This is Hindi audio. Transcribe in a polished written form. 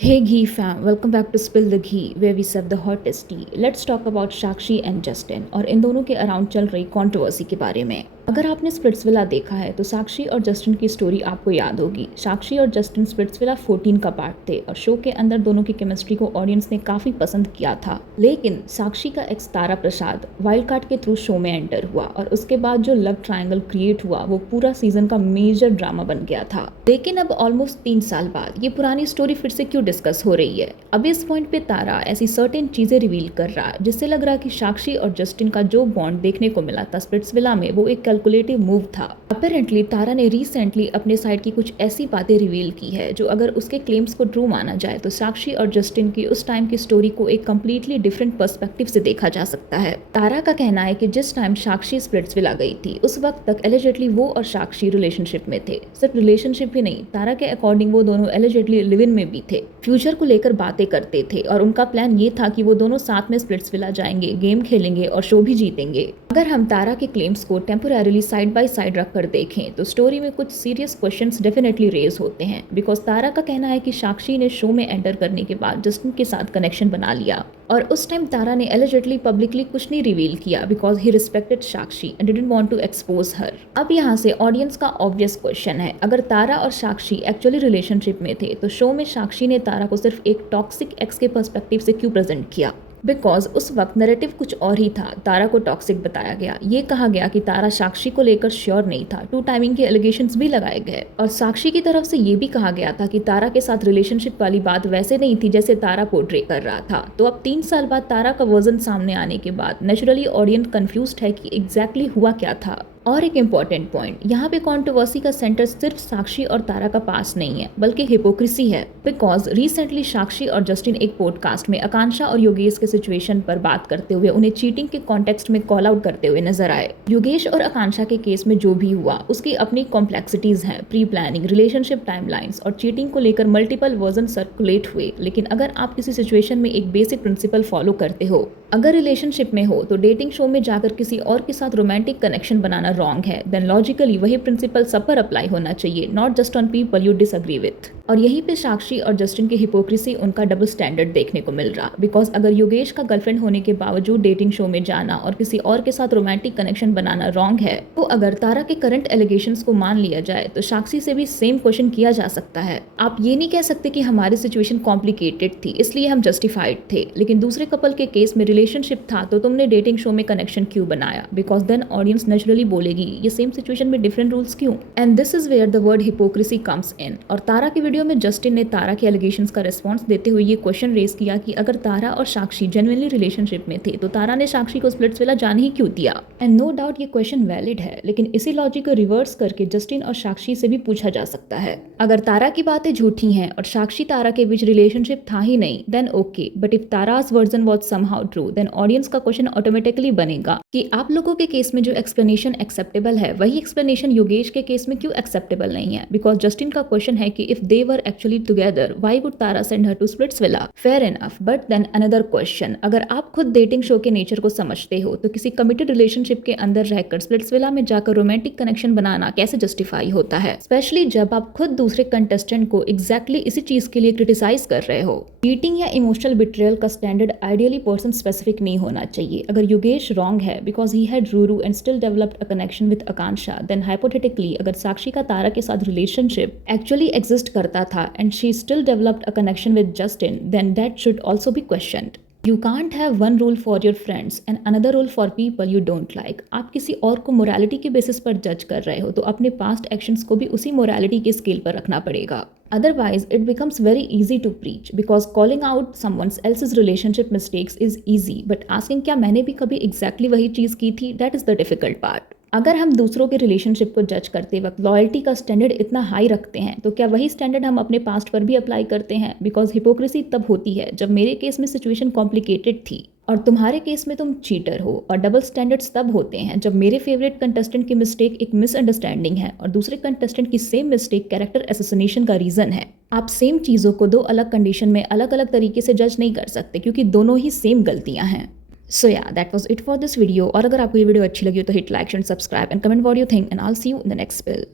Hey Ghee fam, welcome back to Spill the Ghee, where we serve the hottest tea. Let's talk about Sakshi and Justin और इन दोनों के अराउंड चल रही कंट्रोवर्सी के बारे में। अगर आपने स्प्लिट्सविला देखा है तो साक्षी और जस्टिन की स्टोरी आपको याद होगी। साक्षी और जस्टिन स्प्लिट्सविला 14 का पार्ट थे और शो के अंदर दोनों की केमिस्ट्री को ऑडियंस ने काफी पसंद किया था। लेकिन साक्षी का एक्स तारा प्रसाद वाइल्ड कार्ड के थ्रू शो में एंटर हुआ और उसके बाद जो लव ट्रायंगल क्रिएट हुआ वो पूरा सीजन का मेजर ड्रामा बन गया था। लेकिन अब ऑलमोस्ट 3 साल बाद ये पुरानी स्टोरी फिर से क्यों डिस्कस हो रही है? अब इस पॉइंट पे तारा ऐसी सर्टेन चीजें रिवील कर रहा है जिससे लग रहा कि साक्षी और जस्टिन का जो बॉन्ड देखने को मिला था स्प्लिट्सविला में वो एक कैलकुलेटिव मूव था। अपेरेंटली तारा ने रिसेंटली अपने साइड की कुछ ऐसी बातें रिवील की है जो अगर उसके क्लेम्स को ट्रू माना जाए तो साक्षी और जस्टिन की उस टाइम की स्टोरी को एक कंप्लीटली डिफरेंट पर्सपेक्टिव से देखा जा सकता है। तारा का कहना है कि जिस टाइम साक्षी स्प्लिट्सविला गई थी उस वक्त तक एलिजेडली वो और साक्षी रिलेशनशिप में थे। सिर्फ रिलेशनशिप ही नहीं, तारा के अकॉर्डिंग वो दोनों एलिजेडली लिव इन में भी थे, फ्यूचर को लेकर बातें करते थे और उनका प्लान ये था कि वो दोनों साथ में स्प्लिट्सविला जाएंगे, गेम खेलेंगे और शो भी जीतेंगे। अगर हम तारा के क्लेम्स को टेम्पोररीली साइड बाय साइड रखकर देखें तो स्टोरी में कुछ सीरियस क्वेश्चंस डेफिनेटली रेज होते हैं। बिकॉज तारा का कहना है कि साक्षी ने शो में एंटर करने के बाद जस्टिन के साथ कनेक्शन बना लिया और उस टाइम तारा ने एलिजेडली पब्लिकली कुछ नहीं रिवील किया because he respected Sakshi and didn't want to expose her. अब यहाँ से ऑडियंस का ऑब्वियस क्वेश्चन है, अगर तारा और साक्षी एक्चुअली रिलेशनशिप में थे तो शो में साक्षी ने तारा को सिर्फ एक टॉक्सिक एक्स के पर्सपेक्टिव से क्यों प्रेजेंट किया? बिकॉज उस वक्त नैरेटिव कुछ और ही था। तारा को टॉक्सिक बताया गया, ये कहा गया कि तारा साक्षी को लेकर श्योर नहीं था, टू टाइमिंग के एलिगेशंस भी लगाए गए और साक्षी की तरफ से ये भी कहा गया था कि तारा के साथ रिलेशनशिप वाली बात वैसे नहीं थी जैसे तारा पोर्ट्रे कर रहा था। तो अब 3 साल बाद तारा का वर्जन सामने आने के बाद नेचुरली ऑडियंस कंफ्यूज्ड है कि एग्जैक्टली हुआ क्या था। और एक इम्पॉर्टेंट पॉइंट, यहाँ पे कंट्रोवर्सी का सेंटर सिर्फ साक्षी और तारा का पास नहीं है बल्कि हिपोक्रेसी है। बिकॉज रिसेंटली साक्षी और जस्टिन एक पॉडकास्ट में आकांक्षा और योगेश के सिचुएशन पर बात करते हुए उन्हें चीटिंग के कॉन्टेक्स्ट में कॉल आउट करते हुए नजर आए। योगेश और आकांक्षा के केस में जो भी हुआ उसकी अपनी कॉम्प्लेक्सिटीज हैं, प्री प्लानिंग, रिलेशनशिप टाइमलाइंस और चीटिंग को लेकर मल्टीपल वर्जन सर्कुलेट हुए। लेकिन अगर आप किसी सिचुएशन में एक बेसिक प्रिंसिपल फॉलो करते हो, अगर रिलेशनशिप में हो तो डेटिंग शो में जाकर किसी और के साथ रोमांटिक कनेक्शन बनाना रॉन्ग है, देन लॉजिकली वही प्रिंसिपल सब पर अप्लाई होना चाहिए, not just on people you disagree with. और यहीं पे साक्षी और जस्टिन की हिपोक्रेसी, उनका डबल स्टैंडर्ड देखने को मिल रहा। बिकॉज अगर योगेश का गर्लफ्रेंड होने के बावजूद डेटिंग शो में जाना और किसी और के साथ रोमांटिक कनेक्शन बनाना रॉन्ग है, तो अगर तारा के करंट एलिगेशंस को मान लिया जाए तो साक्षी से भी सेम क्वेश्चन किया जा सकता है। आप ये नहीं कह सकते कि हमारी सिचुएशन कॉम्प्लिकेटेड थी इसलिए हम जस्टिफाइड थे, लेकिन दूसरे कपल के केस में रिलेशनशिप था तो तुमने डेटिंग शो में कनेक्शन क्यों बनाया? बिकॉज देन ऑडियंस नेचुरली बोलेगी ये सेम सिचुएशन में डिफरेंट रूल्स क्यों? And this is where the word hypocrisy comes in. और तारा की वीडियो में जस्टिन ने तारा के एलिगेशंस का रिस्पॉन्स देते हुए ये क्वेश्चन रेज किया कि अगर तारा और साक्षी जेन्युइनली रिलेशनशिप में थे तो तारा ने साक्षी को स्प्लिट्सविला जाने ही क्यों दिया? एंड नो डाउट ये क्वेश्चन वैलिड है, लेकिन इसी लॉजिक को रिवर्स करके जस्टिन और साक्षी से भी पूछा जा सकता है। अगर तारा की बातें झूठी हैं और साक्षी तारा के बीच रिलेशनशिप था ही नहीं, then okay, but if Tara's version was somehow true, then audience का क्वेश्चन ऑटोमेटिकली बनेगा कि आप लोगों के केस में जो एक्सप्लेनेशन एक्सेप्टेबल है वही एक्सप्लेनेशन योगेश के केस में क्यों एक्सेप्टेबल नहीं है? बिकॉज जस्टिन का क्वेश्चन है कि if they were actually together why would Tara send her to Splitsvilla? Fair enough, but then another question, अगर आप खुद डेटिंग शो के नेचर को समझते हो तो किसी कमिटेड रिलेशनशिप के अंदर रहकर स्प्लिट्सविला में जाकर रोमांटिक कनेक्शन बनाना कैसे जस्टिफाई होता है, स्पेशली जब आप खुद दूसरे कंटेस्टेंट को एग्जैक्टली इसी चीज के लिए क्रिटिसाइज कर रहे हो। चीटिंग या इमोशनल बिट्रेयल का स्टैंडर्ड आइडियली पर्सन स्पेसिफिक नहीं होना चाहिए। अगर योगेश रॉन्ग है because he had Ruru and still developed a connection with Akanksha, then hypothetically अगर साक्षी का तारा के साथ रिलेशनशिप एक्चुअली एग्जिस्ट करता था and she still developed a connection with Justin, then that should also be questioned. You can't have one rule for your friends and another rule for people you don't like. आप किसी और को मोरालिटी के बेसिस पर जज कर रहे हो तो अपने पास्ट एक्शंस को भी उसी मोरालिटी के स्केल पर रखना पड़ेगा। Otherwise, it becomes very easy to preach because calling out someone else's relationship mistakes is easy, but asking क्या मैंने भी कभी exactly वही चीज़ की थी, that is the difficult part. अगर हम दूसरों के रिलेशनशिप को जज करते वक्त लॉयल्टी का स्टैंडर्ड इतना हाई रखते हैं तो क्या वही स्टैंडर्ड हम अपने पास्ट पर भी अप्लाई करते हैं? बिकॉज हिपोक्रेसी तब होती है जब मेरे केस में सिचुएशन कॉम्प्लिकेटेड थी और तुम्हारे केस में तुम चीटर हो, और डबल स्टैंडर्ड्स तब होते हैं जब मेरे फेवरेट कंटेस्टेंट की मिस्टेक एक मिसअंडरस्टैंडिंग है और दूसरे कंटेस्टेंट की सेम मिस्टेक कैरेक्टर असैसिनेशन का रीजन है। आप सेम चीज़ों को दो अलग कंडीशन में अलग अलग तरीके से जज नहीं कर सकते क्योंकि दोनों ही सेम गलतियां हैं। सो या that was it for this video. और अगर आपको ये वीडियो अच्छी लगी हो तो hit like and subscribe and comment what you think and I will see you in the next spill.